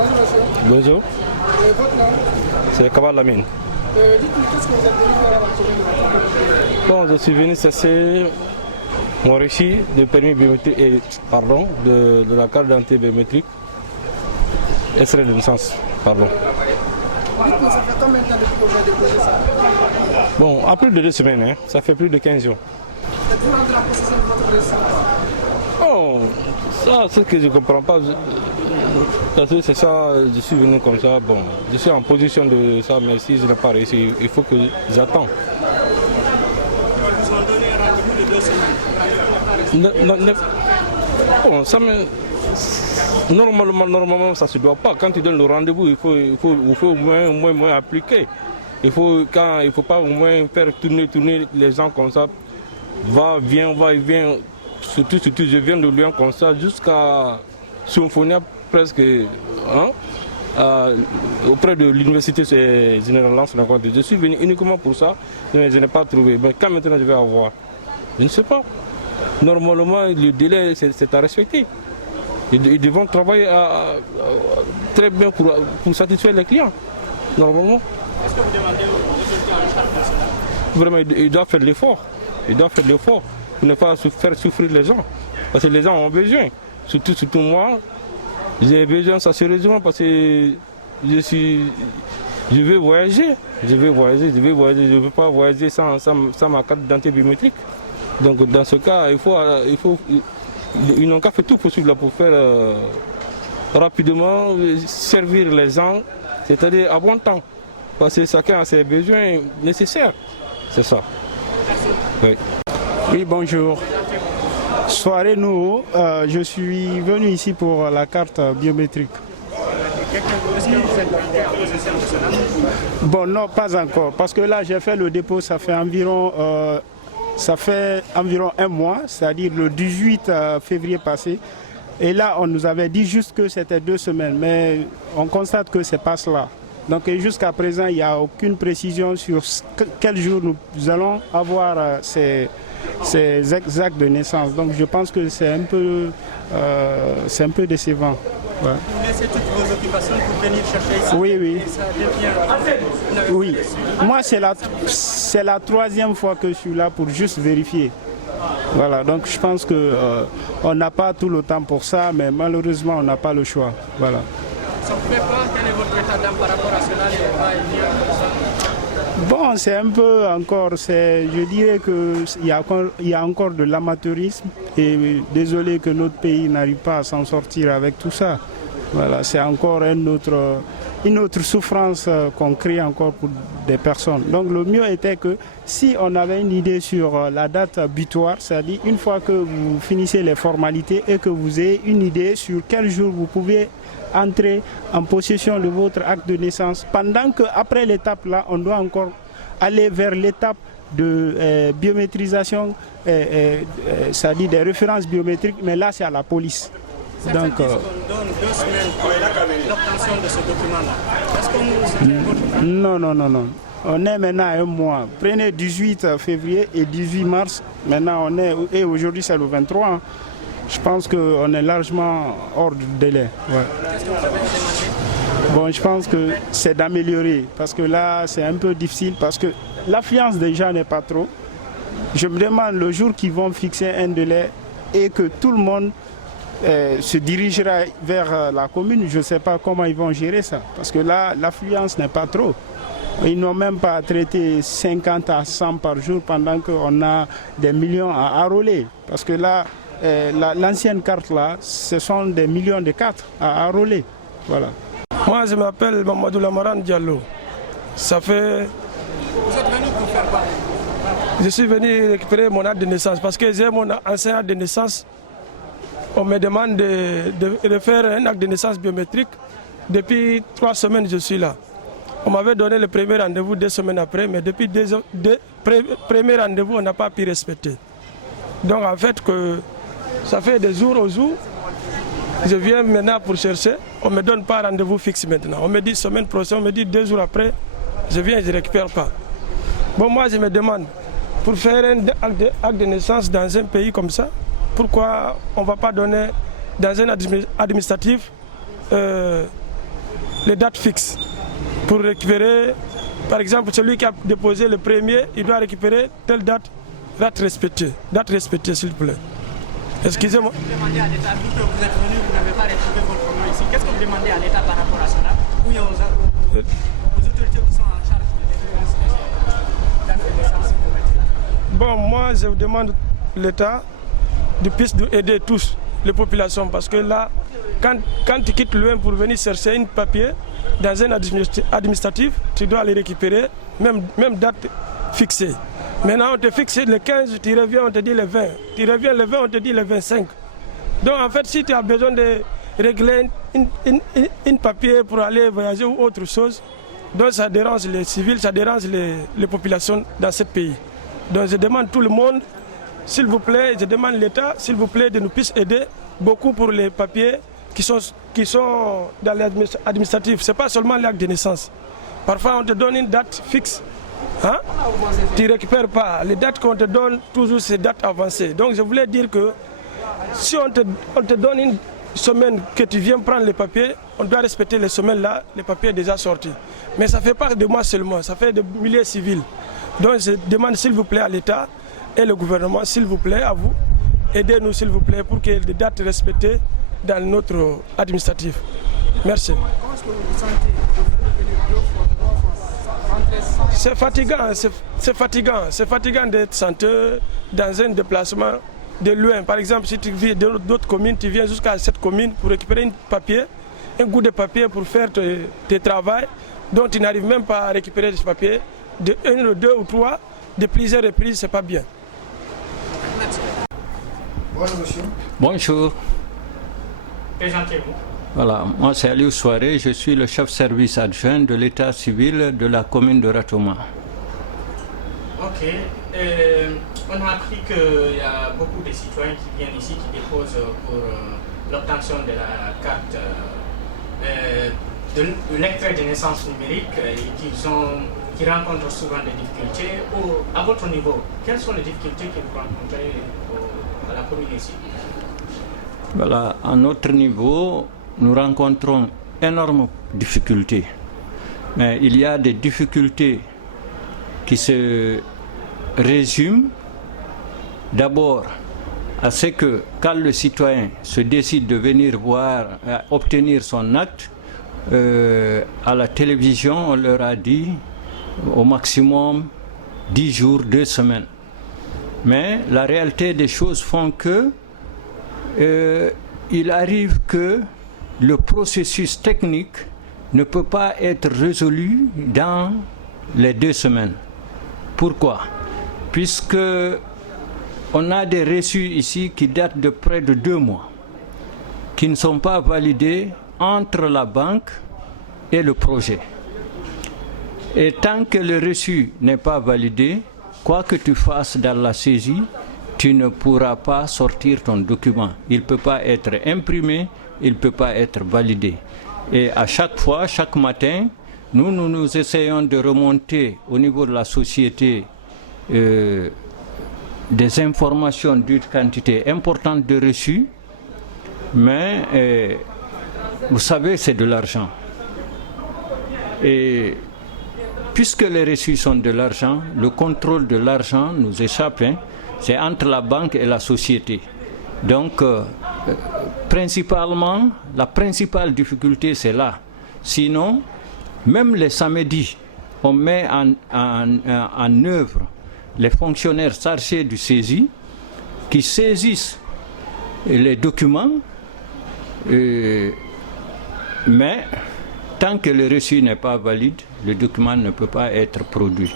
Bonjour monsieur. Bonjour. Votre nom? C'est Kabal Lamine. Dites-nous, qu'est-ce que vous êtes venu faire à la commune de Matam? Bon, je suis venu chercher mon reçu de permis biométrique, de la carte d'identité biométrique, extrait de naissance, pardon. Dites-nous, ça fait combien de temps depuis que vous avez déposé ça? Bon, à plus de 2 semaines, hein, ça fait plus de 15 jours. Êtes-vous rentré en possession de votre reçu? Bon, ça, c'est ce que je ne comprends pas. Parce que c'est ça, je suis venu comme ça. Bon, je suis en position de ça, mais si je n'ai pas réussi, il faut que j'attende. Ils vous ont donné un rendez-vous de 2 semaines. Bon, ça me... Normalement, ça ne se doit pas. Quand tu donnes le rendez-vous, il faut au moins appliquer. Il faut pas au moins faire tourner les gens comme ça. Va et vient. Surtout, je viens de Lyon comme ça jusqu'à Symphonia presque auprès de l'université générale Lance. Je suis venu uniquement pour ça, mais je n'ai pas trouvé. Mais quand maintenant je vais avoir, je ne sais pas. Normalement, le délai, c'est à respecter. Ils devront travailler très bien pour satisfaire les clients, normalement. Est-ce que vous demandez aux autorités en charge de cela? Vraiment, ils doivent faire l'effort. Ils doivent faire l'effort pour ne pas faire souffrir les gens. Parce que les gens ont besoin. Surtout moi, j'ai besoin ça sérieusement parce que je veux voyager. Je ne veux pas voyager sans ma carte d'identité biométrique. Donc dans ce cas, ils n'ont qu'à faire tout possible pour faire rapidement servir les gens, c'est-à-dire à bon temps. Parce que chacun a ses besoins nécessaires. C'est ça. Oui. Oui, bonjour. Soirée Nouveau, je suis venu ici pour la carte biométrique. Est-ce que vous êtes en possession de cela? Bon, non, pas encore, parce que là j'ai fait le dépôt, ça fait environ 1 mois, c'est-à-dire le 18 février passé. Et là, on nous avait dit juste que c'était 2 semaines, mais on constate que ce n'est pas cela. Donc jusqu'à présent, il n'y a aucune précision sur quel jour nous allons avoir ces actes de naissance. Donc je pense que c'est un peu décevant. Ouais. Vous laissez toutes vos occupations pour venir chercher ici? Oui. Et ça devient... Oui. Moi, c'est la 3e fois que je suis là pour juste vérifier. Voilà, donc je pense qu'on n'a pas tout le temps pour ça, mais malheureusement, on n'a pas le choix. Voilà. Ça vous fait peur? Quel est votre état d'âme par rapport à cela, les va-et-vient comme ça? Bon, c'est un peu encore, je dirais qu'il y a encore de l'amateurisme et désolé que notre pays n'arrive pas à s'en sortir avec tout ça. Voilà, c'est encore une autre souffrance qu'on crée encore pour des personnes. Donc le mieux était que si on avait une idée sur la date butoir, c'est-à-dire une fois que vous finissez les formalités et que vous ayez une idée sur quel jour vous pouvez entrer en possession de votre acte de naissance, pendant qu'après l'étape là, on doit encore aller vers l'étape de biométrisation, c'est-à-dire des références biométriques, mais là c'est à la police. Certains disent qu'on donne 2 semaines pour l'obtention de ce document-là. Est-ce que vous soutiendrez votre cas? Non. On est maintenant à 1 mois. Prenez 18 février et 18 mars. Maintenant et aujourd'hui c'est le 23. Hein. Je pense qu'on est largement hors du délai. Ouais. Qu'est-ce que vous avez demandé? Bon, je pense que c'est d'améliorer parce que là c'est un peu difficile parce que l'affluence déjà n'est pas trop. Je me demande le jour qu'ils vont fixer un délai et que tout le monde se dirigera vers la commune, je ne sais pas comment ils vont gérer ça. Parce que là, l'affluence n'est pas trop. Ils n'ont même pas traité 50 à 100 par jour pendant qu'on a des millions à enrôler. Parce que là, l'ancienne carte là, ce sont des millions de cartes à enrôler. Voilà. Moi, je m'appelle Mamadou Lamaran Diallo. Ça fait... Vous êtes venu pour faire quoi? Je suis venu récupérer mon acte de naissance parce que j'ai mon ancien acte de naissance. On me demande de faire un acte de naissance biométrique. Depuis 3 semaines, je suis là. On m'avait donné le premier rendez-vous 2 semaines après, mais depuis le premier rendez-vous, on n'a pas pu respecter. Donc en fait, ça fait des jours au jour. Je viens maintenant pour chercher. On ne me donne pas rendez-vous fixe maintenant. On me dit semaine prochaine, on me dit 2 jours après, je viens et je ne récupère pas. Bon, moi je me demande, pour faire un acte de naissance dans un pays comme ça, pourquoi on ne va pas donner dans un administratif les dates fixes pour récupérer. Par exemple, celui qui a déposé le premier, il doit récupérer telle date respectée. Date respectée, s'il vous plaît. Excusez-moi. Vous demandez à l'État, vu que vous êtes venu, vous n'avez pas retrouvé votre nom ici. Qu'est-ce que vous demandez à l'État par rapport à cela? Ou aux autorités qui sont en charge de délivrance des dates de naissance biométriques? Bon, moi, je vous demande l'État de puisse nous aider tous, les populations, parce que là, quand tu quittes loin pour venir chercher un papier dans un administratif, tu dois les récupérer, même date fixée. Maintenant, on te fixe le 15, tu reviens, on te dit le 20. Tu reviens le 20, on te dit le 25. Donc, en fait, si tu as besoin de régler un papier pour aller voyager ou autre chose, donc ça dérange les civils, ça dérange les populations dans ce pays. Donc, je demande tout le monde, s'il vous plaît, je demande l'État, s'il vous plaît, de nous puisse aider beaucoup pour les papiers qui sont dans l'administratif. Ce n'est pas seulement l'acte de naissance. Parfois, on te donne une date fixe. Hein? Tu ne récupères pas. Les dates qu'on te donne, toujours ces dates avancées. Donc, je voulais dire que si on te donne une semaine que tu viens prendre les papiers, on doit respecter les semaines là, les papiers déjà sortis. Mais ça ne fait pas de moi seulement, ça fait de milliers civils. Donc, je demande s'il vous plaît à l'État et le gouvernement, s'il vous plaît, à vous, aidez-nous s'il vous plaît pour qu'il y ait des dates respectées dans notre administratif. Merci. Comment est-ce que vous vous sentez de venir deux fois, trois fois, rentrer sans... C'est fatigant d'être santé dans un déplacement de loin. Par exemple, si tu vis dans d'autres communes, tu viens jusqu'à cette commune pour récupérer un goût de papier pour faire tes travaux, donc tu n'arrives même pas à récupérer des papiers. De 1 ou 2 ou 3, de plusieurs reprises, c'est pas bien. Bonjour monsieur. Bonjour. Présentez-vous. Voilà, moi c'est Aliou Souaré, je suis le chef service adjoint de l'état civil de la commune de Ratoma. Ok. On a appris qu'il y a beaucoup de citoyens qui viennent ici, qui déposent pour l'obtention de la carte de l'extrait de naissance numérique et qui rencontrent souvent des difficultés. À votre niveau, quelles sont les difficultés que vous rencontrez à la commune ici? Voilà, à notre niveau, nous rencontrons énormes difficultés. Mais il y a des difficultés qui se résument d'abord à ce que quand le citoyen se décide de venir obtenir son acte, à la télévision, on leur a dit au maximum 10 jours, 2 semaines. Mais la réalité des choses font que il arrive que le processus technique ne peut pas être résolu dans les 2 semaines. Pourquoi? Puisque on a des reçus ici qui datent de près de 2 mois, qui ne sont pas validés entre la banque et le projet. Et tant que le reçu n'est pas validé, quoi que tu fasses dans la saisie, tu ne pourras pas sortir ton document. Il ne peut pas être imprimé, il ne peut pas être validé. Et à chaque fois, chaque matin, nous essayons de remonter au niveau de la société des informations d'une quantité importante de reçus, mais vous savez, c'est de l'argent. Et puisque les reçus sont de l'argent, le contrôle de l'argent nous échappe. C'est entre la banque et la société. Donc, principalement, la principale difficulté, c'est là. Sinon, même les samedis, on met en œuvre les fonctionnaires chargés du saisie qui saisissent les documents, mais tant que le reçu n'est pas valide, le document ne peut pas être produit.